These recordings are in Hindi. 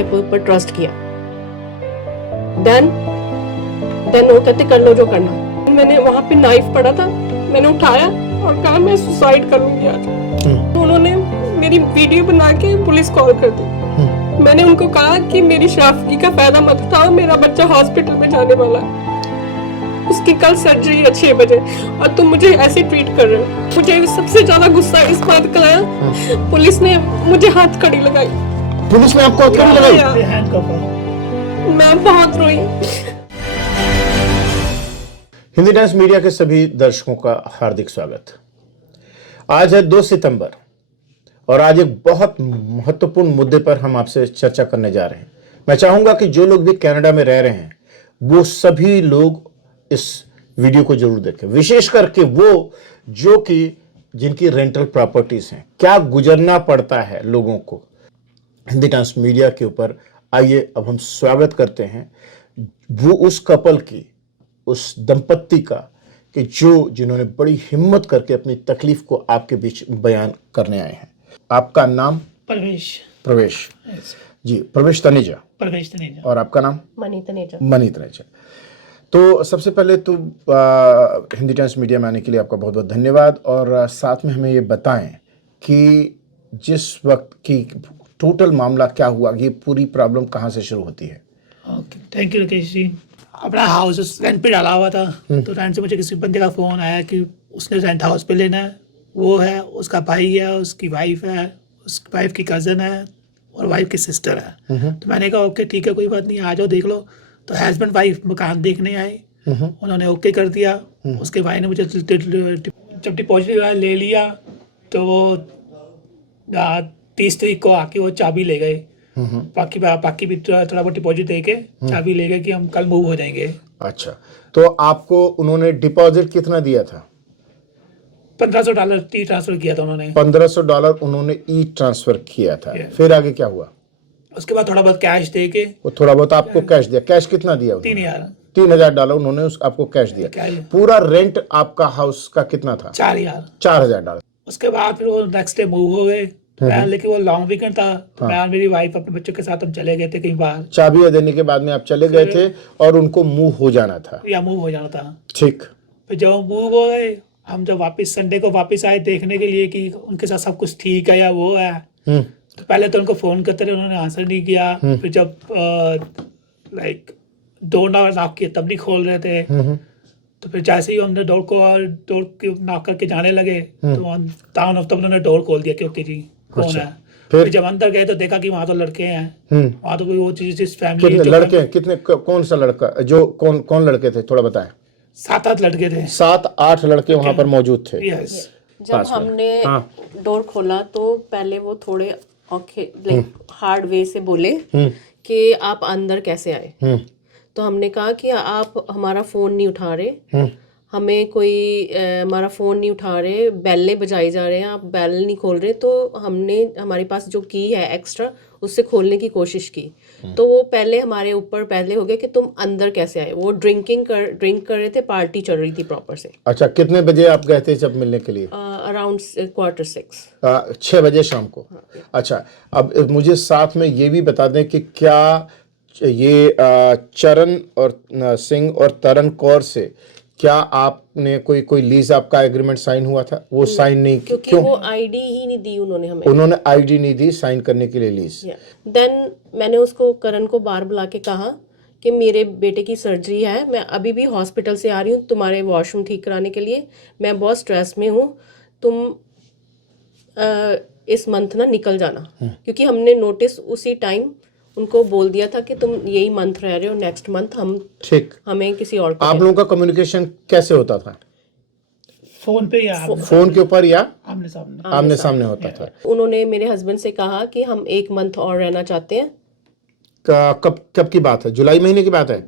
उसके ऊपर ट्रस्ट किया। देन वो कहते कर लो जो करना। मैंने वहां पे नाइफ पड़ा था, मैंने उठाया और कहा मैं सुसाइड करूंगी आज। उन्होंने मेरी वीडियो बना के पुलिस कॉल कर दी। मैंने उनको कहा कि मेरी शराफगी का फायदा मत उठाओ, मेरा बच्चा हॉस्पिटल में जाने वाला है, उसकी कल सर्जरी है 6 बजे और तुम मुझे ऐसे ट्रीट कर रहे हो। मुझे सबसे ज्यादा गुस्सा इस बात का आया, पुलिस ने मुझे हाथ कड़ी लगाई। पुलिस ने आपको हाथ कड़ी लगाई? मैं बहुत रोई। हिंदी टाइम्स मीडिया के सभी दर्शकों का हार्दिक स्वागत। आज है 2 सितंबर और आज एक बहुत महत्वपूर्ण मुद्दे पर हम आपसे चर्चा करने जा रहे हैं। मैं चाहूंगा कि जो लोग भी कनाडा में रह रहे हैं वो सभी लोग इस वीडियो को जरूर देखें, विशेष करके वो जो कि जिनकी रेंटल प्रॉपर्टीज हैं, क्या गुजरना पड़ता है लोगों को हिंदी टाइम्स मीडिया के ऊपर। आइए अब हम स्वागत करते हैं वो उस कपल की, उस दंपत्ति का कि जिन्होंने बड़ी हिम्मत करके अपनी तकलीफ को आपके बीच बयान करने आए हैं। आपका नाम? प्रवेश जी, प्रवेश तनेजा। और आपका नाम? मनी तनेजा। तो सबसे पहले तो हिंदी टाइम्स मीडिया में आने के लिए आपका बहुत बहुत धन्यवाद। और साथ में हमें ये बताएं कि जिस वक्त की टोटल मामला क्या हुआ, ये पूरी प्रॉब्लम कहाँ से शुरू होती है? Okay, thank you Rakesh ji. अपना हाउस रेंट पे डाला हुआ था, तो रेंट से मुझे किसी बंदे का फ़ोन आया कि उसने रेंट हाउस पे लेना है। वो है, उसका भाई है, उसकी वाइफ है, उसकी वाइफ की कज़न है और वाइफ की सिस्टर है। तो मैंने कहा ओके ठीक है, कोई बात नहीं, आ जाओ देख लो। तो हस्बैंड वाइफ मकान देखने आए, उन्होंने ओके कर दिया। उसके भाई ने मुझे जब डिपॉजिट ले लिया तो वो 30 तारीख को आके वो चाबी ले गए। बाकी भी थोड़ा बहुत डिपॉजिट दे के चाबी ले गए कि हम कल मूव हो जाएंगे। अच्छा, तो आपको उन्होंने डिपॉजिट कितना दिया था? $1500 ई ट्रांसफर किया था उन्होंने। $1500 उन्होंने ई ट्रांसफर किया था। फिर आगे क्या हुआ? उसके बाद थोड़ा बहुत कैश दे के, वो थोड़ा बहुत आपको कैश दिया। कैश कितना दिया? $3000 उन्होंने आपको कैश दिया। पूरा रेंट आपका हाउस का कितना था? $4000। उसके बाद फिर वो नेक्स्ट डे मूव हो गए। लेकिन वो लॉन्ग वीकेंड था, मैं और मेरी वाइफ अपने बच्चों के साथ हम चले गए थे कहीं बाहर। चाबी देने के बाद में आप चले गए थे और उनको मूव हो जाना था? ठीक। फिर जब मूव हो गए, हम जब वापस संडे को वापस आए देखने के लिए कि उनके साथ सब कुछ ठीक है या वो है। तो पहले तो उनको फोन करते रहे, उन्होंने आंसर नहीं किया। फिर जब डोर नॉक किया तब नहीं खोल रहे थे। तो फिर जैसे ही हमने डोर नॉक करके जाने लगे तो उन्होंने डोर खोल दिया कि ओके जी कौन है। फिर जब अंदर गए तो देखा कि वहाँ तो लड़के हैं। वहाँ तो कोई वो चीज जिस फैमिली कितने लड़के हैं? कितने? कौन सा लड़का? जो कौन लड़के थे थोड़ा बताएं। 7-8 लड़के थे। 7-8 लड़के वहाँ पर मौजूद थे। यस। जब हमने डोर खोला तो पहले वो थोड़े हार्ड वे से बोले कि आप अंदर कैसे आए। तो हमने कहा कि आप हमारा फ़ोन नहीं उठा रहे, हमें कोई हमारा फ़ोन नहीं उठा रहे, बेलें बजाई जा रहे हैं, आप बेल नहीं खोल रहे। तो हमने हमारे पास जो की है एक्स्ट्रा उससे खोलने की कोशिश की। तो वो पहले हमारे ऊपर हो गया कि तुम अंदर कैसे आए। वो ड्रिंक कर रहे थे, पार्टी चल रही थी प्रॉपर से। अच्छा, कितने बजे आप गए थे जब मिलने के लिए? अराउंड 5:45। 6 बजे शाम को। अच्छा, अब मुझे साथ में ये भी बता दें कि क्या ये चरण और सिंह और तरन कौर से क्या आपने कोई लीज, आपका एग्रीमेंट साइन हुआ था? वो साइन नहीं, क्यों? वो आईडी ही नहीं दी उन्होंने हमें। उन्होंने आईडी नहीं दी साइन करने के लिए लीज। देन मैंने उसको करण को बाहर बुला के कहा कि मेरे बेटे की सर्जरी है, मैं अभी भी हॉस्पिटल से आ रही हूँ तुम्हारे वॉशरूम ठीक कराने के लिए, मैं बहुत स्ट्रेस में हूँ, तुम इस मंथ ना निकल जाना। क्योंकि हमने नोटिस उसी टाइम उनको बोल दिया था कि तुम यही मंथ रह रहे हो, नेक्स्ट मंथ हमें किसी और। आप लोगों का कम्युनिकेशन कैसे होता था? फोन पे या फोन के ऊपर या आमने सामने होता था? उन्होंने मेरे हस्बैंड से कहा कि हम 1 मंथ और रहना चाहते हैं। कब की बात है? जुलाई महीने की बात है?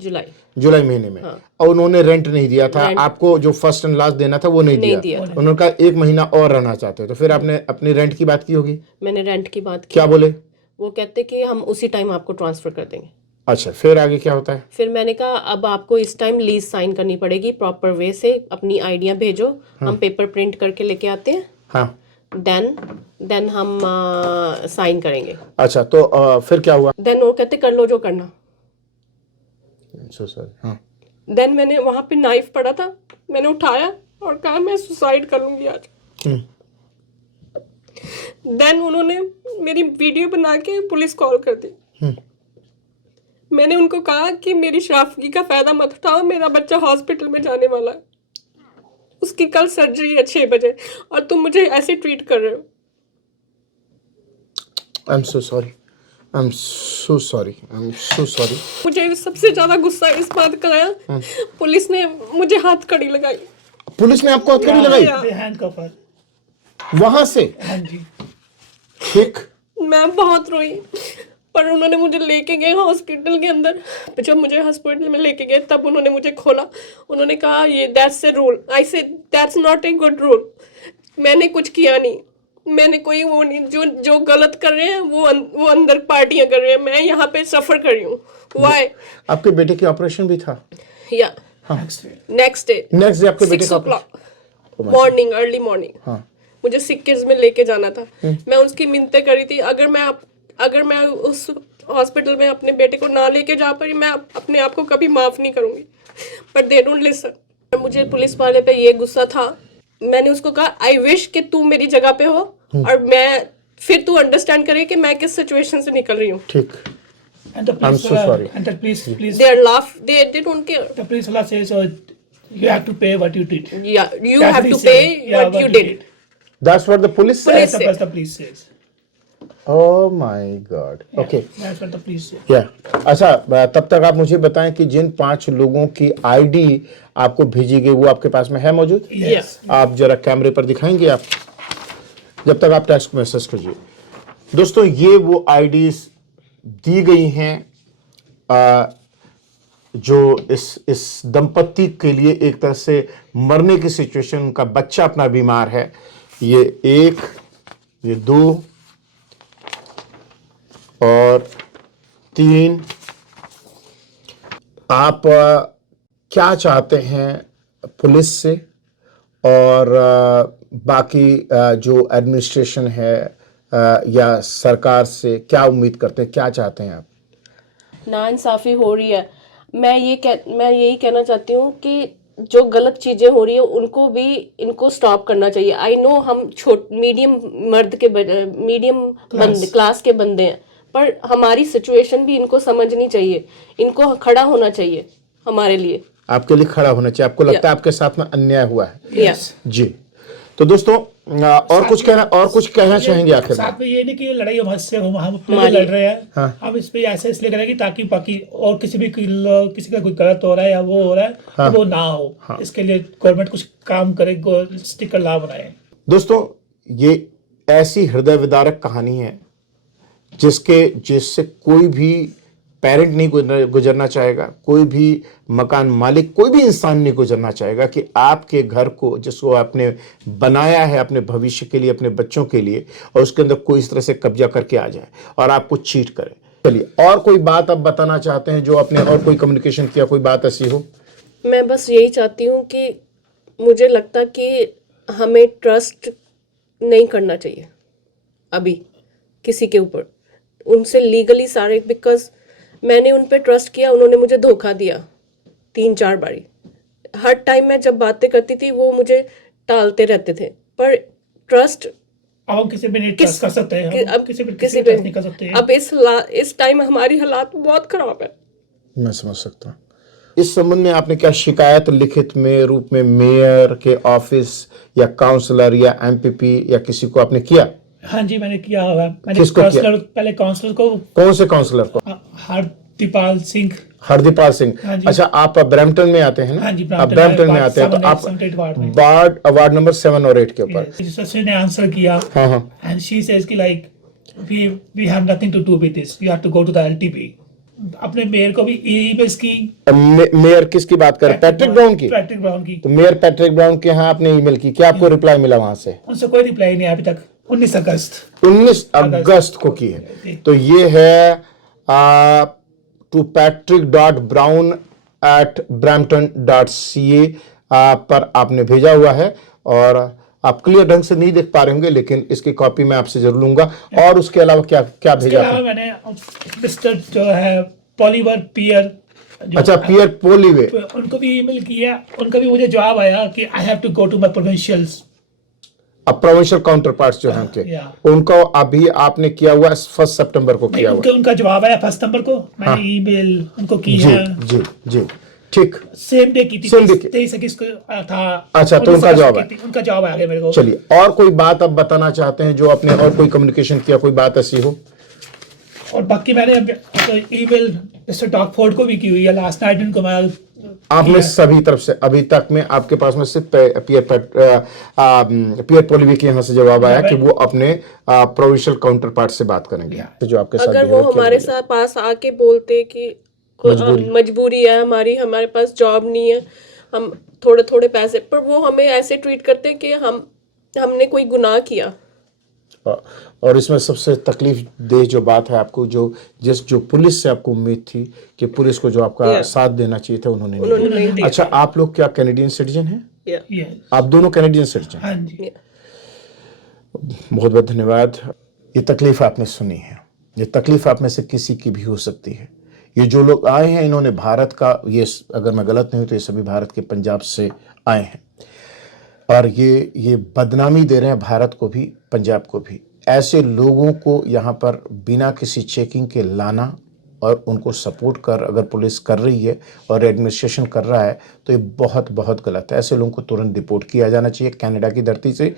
जुलाई महीने में। और उन्होंने रेंट नहीं दिया था आपको, जो फर्स्ट एंड लास्ट देना था वो नहीं दिया। उन्होंने कहा 1 महीना और रहना चाहते हो। तो फिर आपने अपनी रेंट की बात की होगी? मैंने रेंट की बात की। क्या बोले? वो कहते कि हम उसी टाइम आपको ट्रांसफर कर देंगे। अच्छा, फिर आगे क्या होता है? फिर मैंने कहा अब आपको इस टाइम लीज साइन करनी पड़ेगी प्रॉपर वे से, अपनी आइडिया भेजो, हम पेपर प्रिंट करके लेके आते हैं। देन हम साइन करेंगे। अच्छा, तो फिर क्या हुआ? देन वो कहते कर लो जो करना। So sorry. हाँ, देन मैंने वहां पे नाइफ पड़ा था, मैंने उठाया और कहा मैं सुसाइड कर लूंगी आज। देन उन्होंने मेरी वीडियो बना के पुलिस कॉल कर दी। मैंने उनको कहा कि मेरी शराफगी का फायदा मत उठाओ, मेरा बच्चा हॉस्पिटल में जाने वाला है, उसकी कल सर्जरी है 6 बजे और तुम मुझे ऐसे ट्रीट कर रहे हो। I am so sorry, I am so sorry, I am so sorry. मुझे सबसे ज्यादा गुस्सा इस बात का आया, पुलिस ने मुझे हाथ कड़ी लगाई। पुलिस ने आपको हथकड़ी लगाई हैंडकफ पर। वहां से? हाँ जी। ठीक। मैं बहुत रोई, पर उन्होंने मुझे लेके गए हॉस्पिटल के अंदर। जब मुझे हॉस्पिटल में लेके गए तब उन्होंने मुझे खोला, उन्होंने कहा ये दैट्स ए रूल। आई से that's not a good rule. मैंने कुछ किया नहीं, मैंने कोई वो नहीं, जो गलत कर रहे हैं वो अंदर पार्टियां कर रहे हैं, मैं यहाँ पे सफर कर रही हूँ। व्हाई? आपके बेटे की ऑपरेशन भी था? या नेक्स्ट डे आपके बेटे 6 का o'clock मॉर्निंग, अर्ली मॉर्निंग। हाँ। मुझे सिक किड्स में लेके जाना था। मैं उसकी मिन्नतें करी थी, अगर मैं उस हॉस्पिटल में अपने बेटे को ना लेके जा पाई, मैं अपने आप को कभी माफ नहीं करूंगी। But they don't listen. मुझे पुलिस वाले पे ये गुस्सा था, मैंने उसको कहा आई विश कि तू मेरी जगह पे हो और फिर तू अंडरस्टैंड करे कि मैं किस सिचुएशन से निकल रही हूँ। ठीक। And the I'm police so sorry. And the police They are they don't care. the police wala says, oh, you have to pay what you did. Yeah, you That's have what to he said. pay Yeah, what you did. That's what the police said. Police That's said. what the police says. Oh my God. Yeah, Okay. That's what the police say. या अच्छा, तब तक आप मुझे बताएं कि जिन 5 लोगों की आईडी आपको भेजी गई वो आपके पास में है मौजूद? Yes. आप जरा कैमरे पर दिखाएंगे आप, जब तक आप टेक्स्ट मैसेज कीजिए। दोस्तों, ये वो आईडीज दी गई हैं जो इस दंपत्ति के लिए एक तरह से मरने की सिचुएशन, उनका बच्चा अपना बीमार है। ये 1, ये 2 और 3। आप क्या चाहते हैं पुलिस से और बाकी जो एडमिनिस्ट्रेशन है या सरकार से क्या उम्मीद करते हैं, क्या चाहते हैं आप? नाइंसाफी हो रही है। मैं यही कहना चाहती हूँ कि जो गलत चीजें हो रही है उनको भी इनको स्टॉप करना चाहिए। आई नो हम मीडियम क्लास के बंदे हैं, पर हमारी सिचुएशन भी इनको समझनी चाहिए, इनको खड़ा होना चाहिए हमारे लिए। आपके लिए खड़ा होना चाहिए। आपको लगता है आपके साथ में अन्याय हुआ है? यस जी। तो दोस्तों, और कुछ कहना चाहेंगे आखिर में? साथ में ये नहीं कि ये लड़ाई हमसे हम अपने लड़ रहे हैं। हाँ। हम इस पे ऐसे इसलिए करेंगे ताकि बाकी और किसी का कोई गलत हो रहा है या वो हो रहा है हाँ। तो वो ना हो। हाँ। इसके लिए गवर्नमेंट कुछ काम करे, स्टिकर ला बनाए। दोस्तों, ये ऐसी हृदय विदारक कहानी है जिससे कोई भी पेरेंट नहीं गुजरना चाहेगा, कोई भी मकान मालिक, कोई भी इंसान नहीं गुजरना चाहेगा कि आपके घर को, जिसको आपने बनाया है अपने भविष्य के लिए, अपने बच्चों के लिए, और उसके अंदर कोई इस तरह से कब्जा करके आ जाए और आपको चीट करे। चलिए, और कोई बात आप बताना चाहते हैं जो आपने और कोई कम्युनिकेशन किया, कोई बात ऐसी हो? मैं बस यही चाहती हूँ कि मुझे लगता कि हमें ट्रस्ट नहीं करना चाहिए अभी किसी के ऊपर, उनसे लीगली सारे, बिकॉज मैंने उन पे ट्रस्ट किया, उन्होंने मुझे धोखा दिया 3-4 बारी। हर टाइम मैं जब बातें करती थी वो मुझे टालते रहते थे, पर ट्रस्ट हम किसी पे नहीं ट्रस्ट कर सकते हैं। अब किसी पे किसी ट्रस्ट नहीं कर सकते हैं। अब इस टाइम हमारी हालात बहुत खराब है। मैं समझ सकता हूँ। इस संबंध में आपने क्या शिकायत लिखित में रूप में मेयर के ऑफिस या काउंसलर या एमपीपी या किसी को आपने किया? हाँ जी, मैंने किया हुआ। मैंने किसको किया? पहले काउंसलर को। कौन से काउंसलर को? हरदीपाल सिंह। हरदीपाल सिंह। हाँ जी। अच्छा, आप ब्रैम्पटन में आते हैं ना? हाँ जी, आप ब्रैम्पटन में आते हैं, तो आप वार्ड नंबर 7 और 8 के ऊपर। रिसेप्शन ने आंसर किया। हाँ हाँ। एंड शी सेज कि like we have nothing to do with this, you have to go to the LTP. अपने मेयर को भी ईमेल्स की। मेयर किसकी बात कर रहे हैं? पैट्रिक ब्राउन की? पैट्रिक ब्राउन की। तो मेयर पैट्रिक ब्राउन के यहाँ आपने ईमेल की, क्या आपको रिप्लाई मिला वहां से? उनसे कोई रिप्लाई नहीं अभी तक। 19 अगस्त को की है। तो ये है to patrick.brown@brampton.ca पर आपने भेजा हुआ है, और आप क्लियर ढंग से नहीं देख पा रहे होंगे, लेकिन इसकी कॉपी मैं आपसे जरूर लूंगा। और उसके अलावा क्या क्या इसके भेजा अलावा आपने? मैंने मिस्टर जो है पॉलीवर पियर अच्छा, पियर पोलीवे। उनको भी ईमेल किया, उनका भी मुझे जवाब आया कि I have to go to my provincials. अब प्रोविंशियल काउंटर पार्ट्स जो हैं उनके, Yeah. उनको अभी आपने किया हुआ 1 सितंबर को किया हुआ। उनका जवाब आया 1 सितंबर को, मैंने हाँ। ईमेल उनको की जी है, जी जी, ठीक। सेम डे की थी, Same day की। 23 को था। अच्छा, तो 19 उनका अगस्त जवाब की आया। थी, उनका जवाब आ गया मेरे को। चलिए, और कोई बात आप बताना चाहते हैं जो आपने और कोई कम्युनिकेशन किया, कोई बात ऐसी हो? और बाकी मैंने ईमेल मिस्टर डॉकफोर्ड को भी की हुई है, लास्ट नाइट इनको मैं आपने सभी तरफ से अभी तक में आपके पास में सिर्फ पियर पोलीवे के यहाँ से जवाब आया कि वो अपने प्रोविंशियल काउंटर पार्ट से बात करेंगे, तो जो आपके साथ अगर वो behavior किया हमारे बोले। साथ पास आके बोलते कि मजबूरी है हमारी, हमारे पास जॉब नहीं है, हम थोड़े थोड़े पैसे, पर वो हमें ऐसे ट्रीट करते कि हमने कोई गुनाह किया। और इसमें सबसे तकलीफ देह जो बात है आपको, जो पुलिस से आपको उम्मीद थी कि पुलिस को जो आपका साथ देना चाहिए था, उन्होंने नहीं दिया। अच्छा, आप लोग क्या कैनेडियन सिटीजन हैं? Yes. आप दोनों कैनेडियन सिटीजन? हाँ जी। बहुत बहुत धन्यवाद। ये तकलीफ आपने सुनी है, ये तकलीफ आप में से किसी की भी हो सकती है। ये जो लोग आए हैं, इन्होंने भारत का, ये अगर मैं गलत नहीं हूं तो ये सभी भारत के पंजाब से आए हैं, और ये बदनामी दे रहे हैं भारत को भी, पंजाब को भी। ऐसे लोगों को यहाँ पर बिना किसी चेकिंग के लाना और उनको सपोर्ट कर, अगर पुलिस कर रही है और एडमिनिस्ट्रेशन कर रहा है, तो ये बहुत बहुत गलत है। ऐसे लोगों को तुरंत डिपोर्ट किया जाना चाहिए कनाडा की धरती से।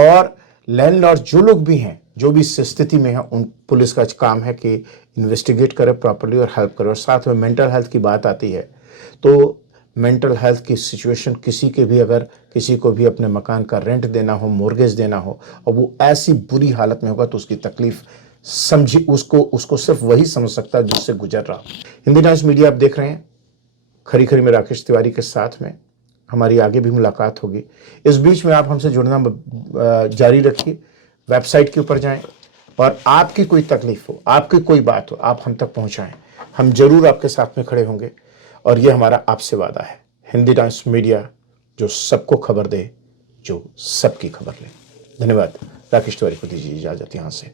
और लैंडलॉर्ड जो लोग भी हैं, जो भी इस स्थिति में हैं, उन पुलिस का काम है कि इन्वेस्टिगेट करे प्रॉपर्ली और हेल्प करे। और साथ में मेंटल हेल्थ की बात आती है तो मेंटल हेल्थ की सिचुएशन, किसी के भी, अगर किसी को भी अपने मकान का रेंट देना हो, मोर्गेज देना हो, और वो ऐसी बुरी हालत में होगा, तो उसकी तकलीफ समझी, उसको सिर्फ वही समझ सकता है जिससे गुजर रहा हो। हिंदी टाइम्स मीडिया आप देख रहे हैं, खरी खरी में राकेश तिवारी के साथ में। हमारी आगे भी मुलाकात होगी। इस बीच में आप हमसे जुड़ना जारी रखिए, वेबसाइट के ऊपर जाएं, और आपकी कोई तकलीफ हो, आपकी कोई बात हो, आप हम तक पहुंचाएं। हम जरूर आपके साथ में खड़े होंगे, और ये हमारा आपसे वादा है। हिंदी टाइम्स मीडिया, जो सबको खबर दे, जो सबकी खबर ले। धन्यवाद। राकेश तिवारी को दीजिए इजाजत यहाँ से।